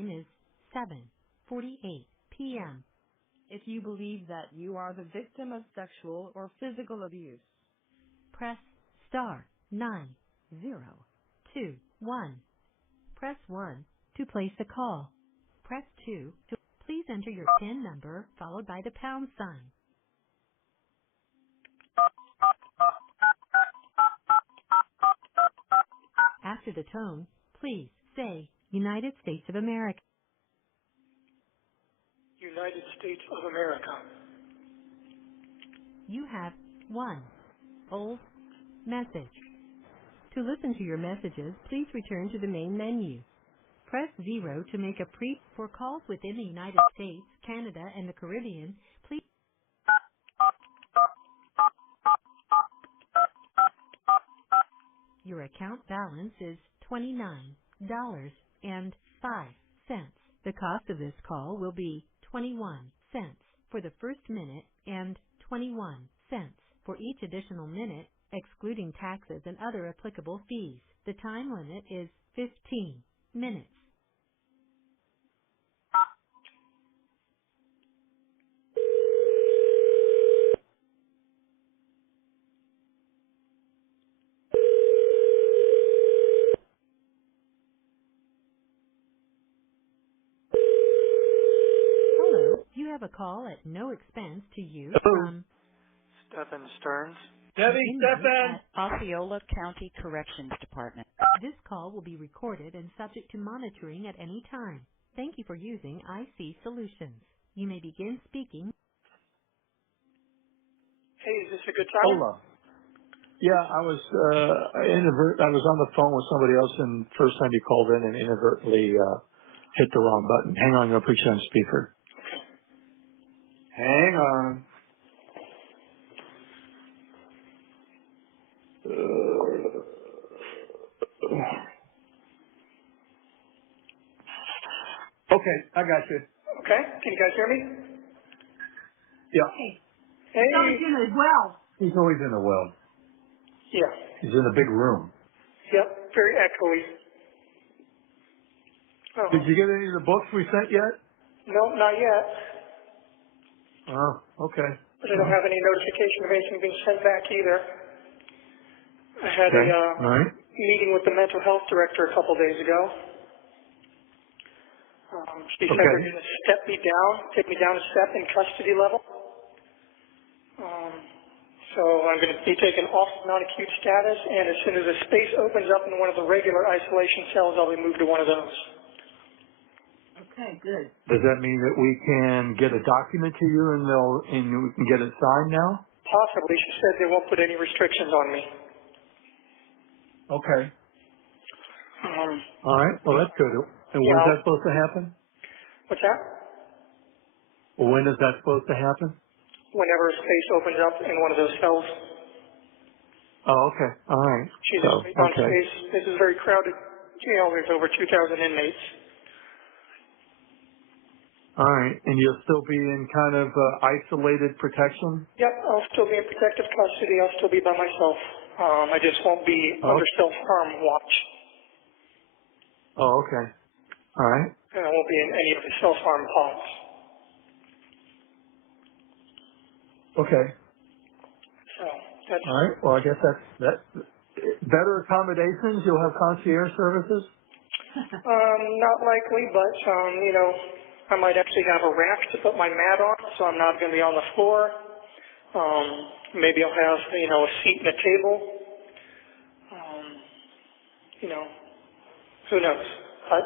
time is 7:48 p.m. If you believe that you are the victim of sexual or physical abuse, press star 9021. Press 1 to place a call. Press 2 to please enter your PIN number followed by the pound sign. After the tone, please say United States of America. United States of America. You have 1 old message. To listen to your messages, please return to the main menu. Press 0 to make a for calls within the United States, Canada, and the Caribbean. Please. Your account balance is $29.05. The cost of this call will be 21 cents for the first minute and 21 cents for each additional minute, excluding taxes and other applicable fees. The time limit is 15 minutes. Hello, you have a call at no expense to you from Stephan Stearns. Debbie, Stephan! at Osceola County Corrections Department. This call will be recorded and subject to monitoring at any time. Thank you for using IC Solutions. You may begin speaking. Hey, is this a good time? Hola. Yeah, I was on the phone with somebody else, and first time you called in and inadvertently hit the wrong button. Hang on, I'm going to put you on speaker. Hang on. Okay, I got you. Okay, can you guys hear me? Yeah. Hey. He's always in the well. Yeah. He's in a big room. Yep, very echoey. Oh. Did you get any of the books we sent yet? No, not yet. Oh, okay. But I don't have any notification of anything being sent back either. I had a meeting with the mental health director a couple days ago. She said they're going to step me down, take me down a step in custody level. So I'm going to be taken off non-acute status, and as soon as a space opens up in one of the regular isolation cells, I'll be moved to one of those. okay, good. Does that mean that we can get a document to you and we can get it signed now? Possibly. She said they won't put any restrictions on me. Okay. All right. Well, that's good. And when is that supposed to happen? What's that? Well, when is that supposed to happen? Whenever a space opens up in one of those cells. Oh, okay. All right. She's on space. This is a very crowded jail. There's over 2,000 inmates. All right. And you'll still be in kind of isolated protection? Yep. I'll still be in protective custody. I'll still be by myself. I just won't be under self-harm watch. Oh, okay. All right. And I won't be in any of the self-harm pods. Okay. So that's all right. Well, I guess that's better accommodations. You'll have concierge services. Not likely, but I might actually have a rack to put my mat on, so I'm not going to be on the floor. Maybe I'll have a seat and a table. Who knows? But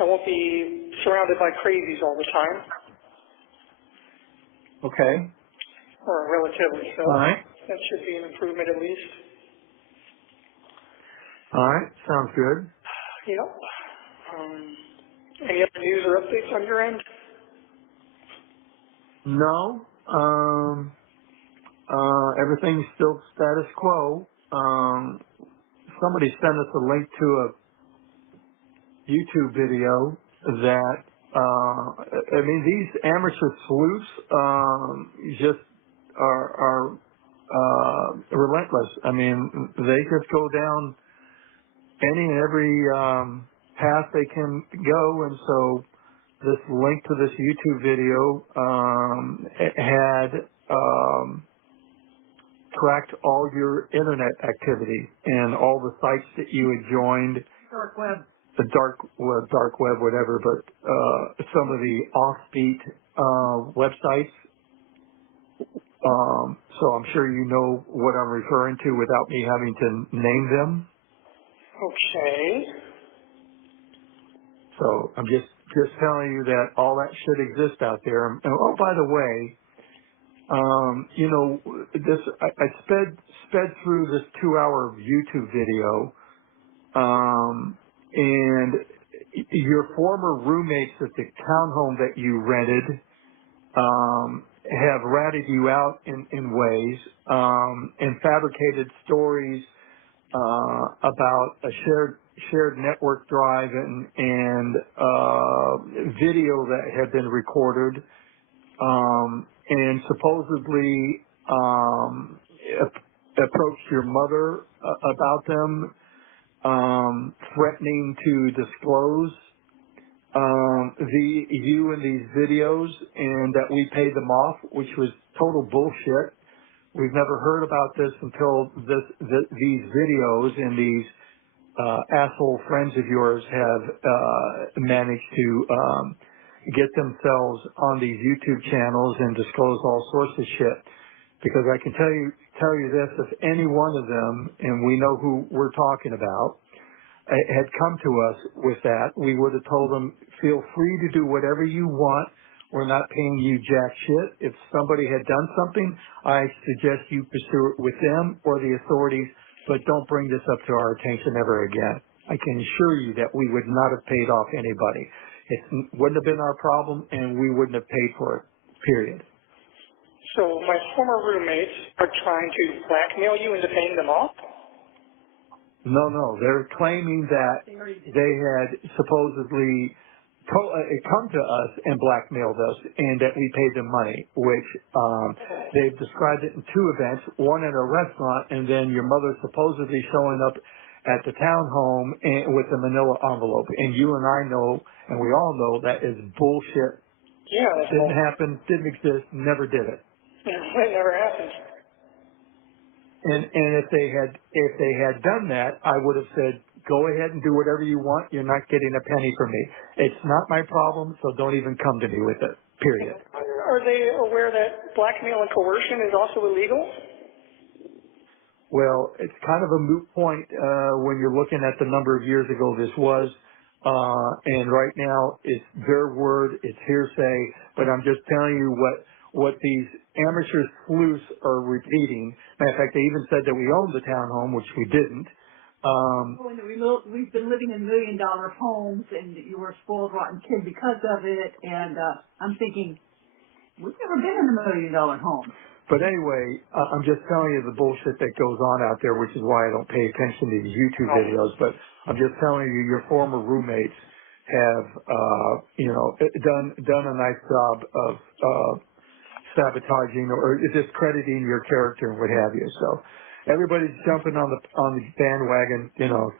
I won't be surrounded by crazies all the time. Okay. Or relatively so. All right. That should be an improvement at least. All right. Sounds good. Yep. Any other news or updates on your end? No. Everything's still status quo. Somebody sent us a link to a YouTube video that, these amateur sleuths, just are relentless. I mean, they just go down any and every path they can go. And so this link to this YouTube video had tracked all your internet activity and all the sites that you had joined. Dark web. The dark web, whatever, but some of the offbeat websites. So I'm sure you know what I'm referring to without me having to name them. Okay. So I'm just telling you that all that should exist out there. And oh, by the way, you know, I sped through this 2-hour YouTube video, and your former roommates at the townhome that you rented have ratted you out in ways, and fabricated stories about a shared network drive and video that had been recorded, and supposedly approached your mother about them, threatening to disclose you in these videos, and that we paid them off, which was total bullshit. We've never heard about this until these videos and these asshole friends of yours have managed to get themselves on these YouTube channels and disclose all sorts of shit. Because I can tell you this: if any one of them, and we know who we're talking about, had come to us with that, we would have told them, feel free to do whatever you want. We're not paying you jack shit. If somebody had done something, I suggest you pursue it with them or the authorities, but don't bring this up to our attention ever again. I can assure you that we would not have paid off anybody. It wouldn't have been our problem, and we wouldn't have paid for it, period. So my former roommates are trying to blackmail you into paying them off? No. They're claiming that they had supposedly come to us and blackmailed us, and that we paid them money, which they've described it in 2 events, one at a restaurant, and then your mother supposedly showing up at the townhome with a manila envelope. And you and I know, and we all know, that is bullshit. Yeah, that's Didn't happen, didn't exist, never did it. It never happened. And if they had done that, I would have said, go ahead and do whatever you want. You're not getting a penny from me. It's not my problem, so don't even come to me with it, period. Are they aware that blackmail and coercion is also illegal? Well, it's kind of a moot point when you're looking at the number of years ago this was. And right now, it's their word, it's hearsay, but I'm just telling you what these amateur sleuths are repeating. Matter of fact, they even said that we owned the townhome, which we didn't. We've been living in $1 million homes, and you were a spoiled, rotten kid because of it. And I'm thinking, we've never been in $1 million home. But anyway, I'm just telling you the bullshit that goes on out there, which is why I don't pay attention to these YouTube videos. But I'm just telling you, your former roommates have, done a nice job of sabotaging or discrediting your character and what have you. So everybody's jumping on the bandwagon,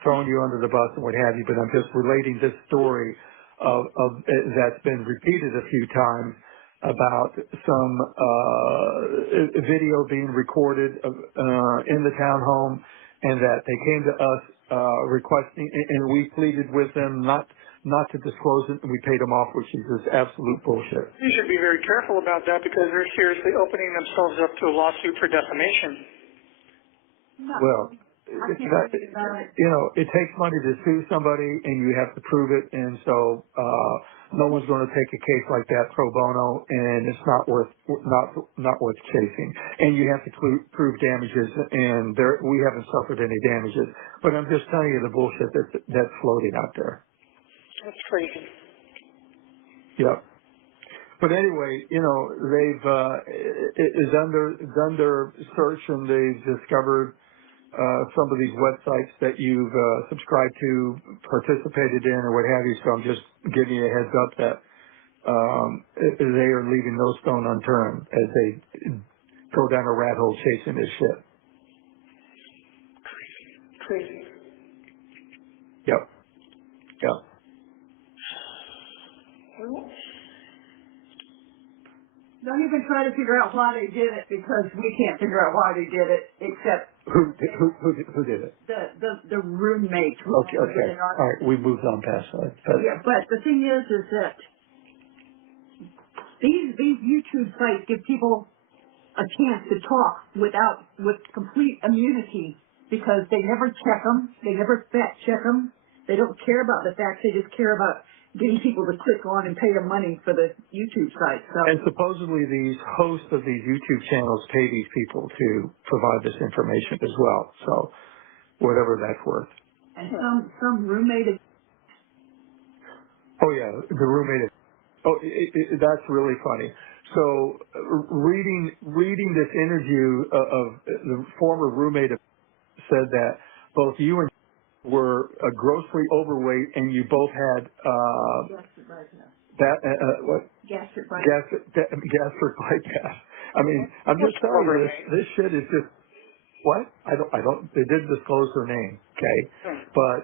throwing you under the bus and what have you. But I'm just relating this story of that's been repeated a few times about some video being recorded in the townhome, and that they came to us requesting, and we pleaded with them not to disclose it, and we paid them off, which is just absolute bullshit. You should be very careful about that because they're seriously opening themselves up to a lawsuit for defamation. Well, it takes money to sue somebody, and you have to prove it, and so no one's going to take a case like that pro bono, and it's not worth chasing. And you have to prove damages, and we haven't suffered any damages. But I'm just telling you the bullshit that's floating out there. That's crazy. Yep. But anyway, they've done their search, and they've discovered some of these websites that you've subscribed to, participated in, or what have you. So I'm just giving you a heads up that they are leaving no stone unturned as they go down a rat hole chasing this shit. Crazy. Yep. Don't even try to figure out why they did it because we can't figure out why they did it except Who did it? the roommate. Okay. All right, we moved on past that. Yeah, but the thing is that these YouTube sites give people a chance to talk with complete immunity because they never check them, they never fact check them, they don't care about the facts, they just care about getting people to click on and pay them money for the YouTube site. So. And supposedly these hosts of these YouTube channels pay these people to provide this information as well. So whatever that's worth. And some roommate. Oh yeah, the roommate. That's really funny. So reading this interview of the former roommate said that both you and were grossly overweight and you both had gastric bypass. I mean, I'm just telling you, this shit is just what? I don't. They didn't disclose her name, okay? But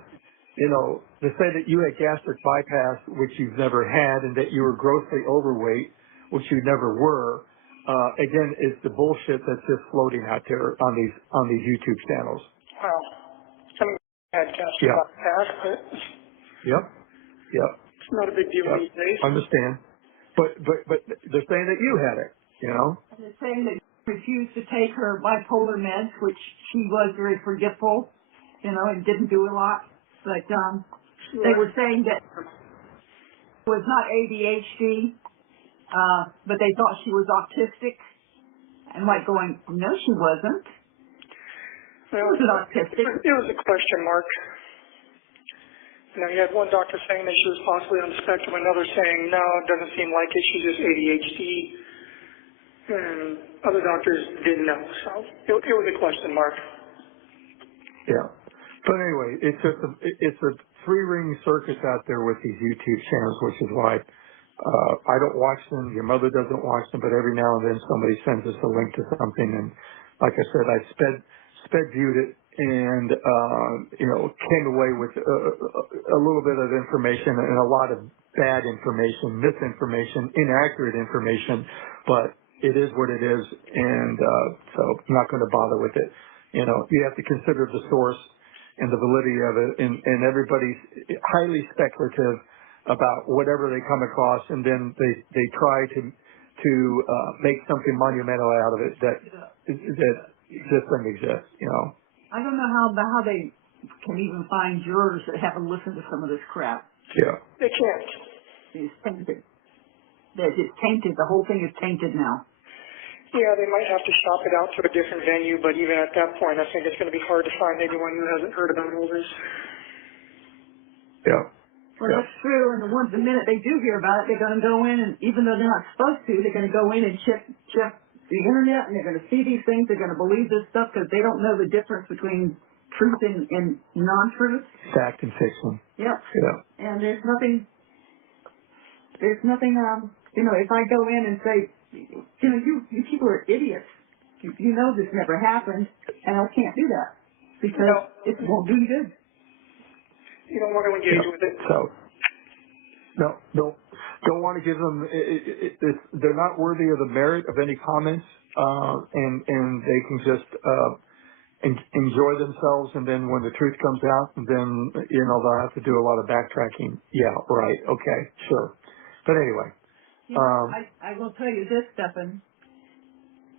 you know, to say that you had gastric bypass, which you've never had, and that you were grossly overweight, which you never were, again, is the bullshit that's just floating out there on these YouTube channels. Well, I mean, I had gastric bypass, but Yep. it's not a big deal these days. Understand. But they're saying that you had it, you know? And they're saying that she refused to take her bipolar meds, which she was very forgetful, you know, and didn't do a lot. But they were saying that it was not ADHD, but they thought she was autistic. And like going, no, she wasn't. She wasn't autistic. It was a question mark. You know, you had one doctor saying that she was possibly on the spectrum, another saying, no, it doesn't seem like it, she's just ADHD. And other doctors didn't know, so it was a question mark. Yeah. But anyway, it's a three-ring circus out there with these YouTube channels, which is why I don't watch them. Your mother doesn't watch them, but every now and then somebody sends us a link to something, and like I said, I sped viewed it and you know, came away with a little bit of information and a lot of bad information, misinformation, inaccurate information, but it is what it is, and so I'm not going to bother with it. You know, you have to consider the source and the validity of it, and everybody's highly speculative about whatever they come across, and then they try to make something monumental out of it that just doesn't exist, you know. I don't know how they can even find jurors that haven't listened to some of this crap. Yeah. They can't. It's tainted. It's tainted. The whole thing is tainted now. Yeah, they might have to shop it out to a different venue, but even at that point, I think it's going to be hard to find anyone who hasn't heard about all this. Yeah. Well, that's true, and the minute they do hear about it, they're going to go in, and even though they're not supposed to, they're going to go in and check the internet, and they're going to see these things, they're going to believe this stuff because they don't know the difference between truth and non-truth. Fact and fiction. Yep. Yeah. And there's nothing, you know, if I go in and say, you know, you people are idiots. You know this never happened, and I can't do that because it won't do you good. You don't want to engage with it. So, don't want to give them. They're not worthy of the merit of any comments, and they can just enjoy themselves. And then when the truth comes out, then they'll have to do a lot of backtracking. Yeah, right. Okay, sure. But anyway. I will tell you this, Stephan.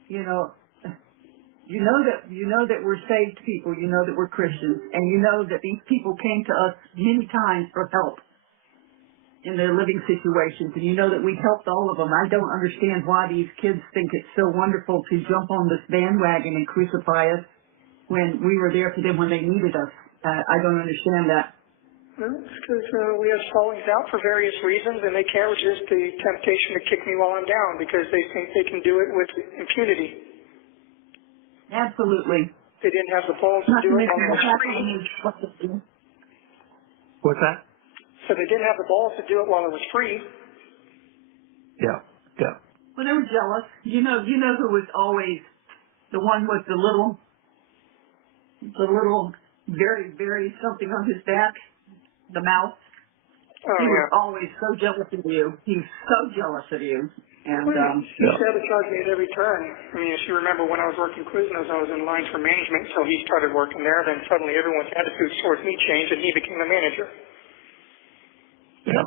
You know that we're saved people. You know that we're Christians, and you know that these people came to us many times for help in their living situations, and you know that we helped all of them. I don't understand why these kids think it's so wonderful to jump on this bandwagon and crucify us when we were there for them when they needed us. I don't understand that. Well, it's because we have fallings out for various reasons, and they can't resist the temptation to kick me while I'm down because they think they can do it with impunity. Absolutely. They didn't have the balls to do it while it was free. What's that? So they didn't have the balls to do it while it was free. Yeah. Well, they were jealous. You know who was always the one with the little, very, very something on his back? The mouse. Oh, He was always so jealous of you. He was so jealous of you. And He sabotaged me at every turn. I mean, if you remember when I was working Quiznos, I was in line for management until he started working there. Then suddenly everyone's attitudes towards me changed, and he became a manager. Yeah.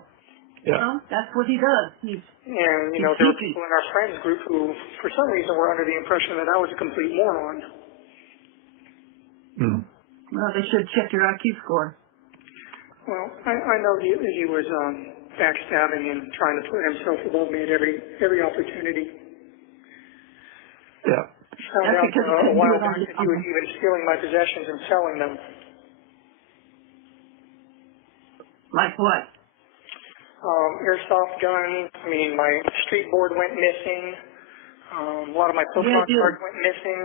Yeah. well, that's what he does. And, you know, there were people in our friends group who, for some reason, were under the impression that I was a complete moron. Mm. Well, they should check your IQ score. Well, I know he was backstabbing and trying to put himself above me at every opportunity. Yeah. Found out a while back that he was even stealing my possessions and selling them. Like what? Airsoft guns. I mean, my street board went missing. A lot of my Pokemon cards went missing.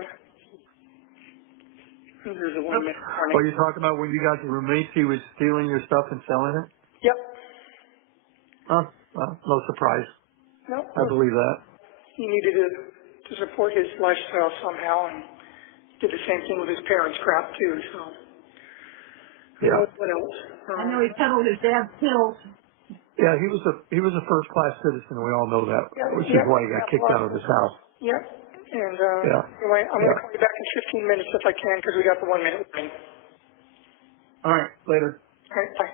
There's a 1 minute warning. Oh, you're talking about when you got the roommates, he was stealing your stuff and selling it? Yep. Huh? Well, no surprise. No. I believe that. He needed to support his lifestyle somehow, and did the same thing with his parents' crap too. So. Yeah. What else? I know he peddled his dad's pills. Yeah, he was a first class citizen. We all know that, which is why he got kicked out of his house. Yep. And anyway, I'm going to call you back in 15 minutes if I can, because we got the 1 minute warning. All right. Later. All right. Bye.